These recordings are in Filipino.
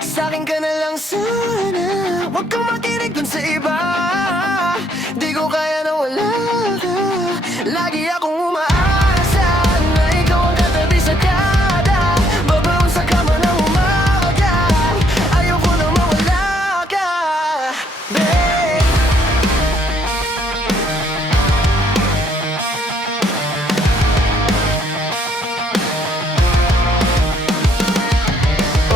Sa'kin ka na lang sana. Huwag kang makinig dun sa iba. Di ko kaya na wala ka. Lagi akong umaasa na ikaw ang katabi sa kada babaon sa kama ng umaga. Ayoko na mawala ka, babe.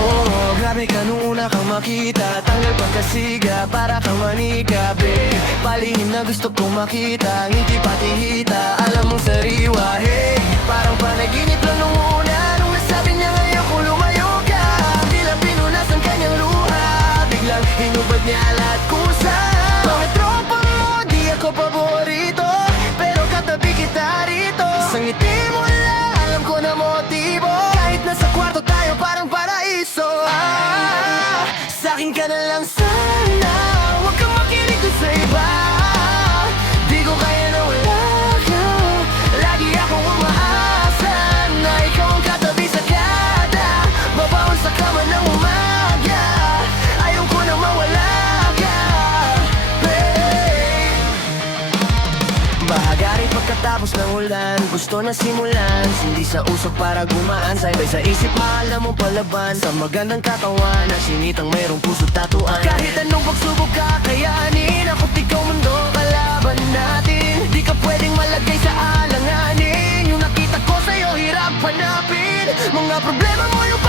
Oh, grabe ka nung una kang makita. Tanggal pagkasiga para kang manika, babe. Palihim na gusto kong makita. Ngiti pati hita, alam mong sariwa, hey. Parang panaginip lang nung una. Nung nasabi niya ngayon kung lumayo ka. Tila pinunas ang kanyang luha. Biglang hinubad niya lahat kusa. Mga tropa mo, di ako paborito. Pero katabi kita rito. Sa ngiti mo lang, alam ko na motibo. Kahit nasa kwarto tayo parang paraiso. Sa'kin ka na lang sana. Huwag kang makinig dun sa iba. Di ko kaya na wala ka. Lagi akong umaasa na ikaw ang katabi sa kada babaon sa kama ng umaga. Ayaw ko na mawala ka, babe. Bahagari pagkatapos ng ulan, gusto na simulan. Hindi sa usok para gumaan, sabay sa isip maalam mo palaban. Sa magandang katawan, na sinitang mayroong puso tatuan. Kahit anong pagsubok kakayanin, ako't ikaw mundo kalaban natin. Di ka pwedeng malagay sa alanganin. Yung nakita ko sa'yo hirap hanapin. Mga problema mo yung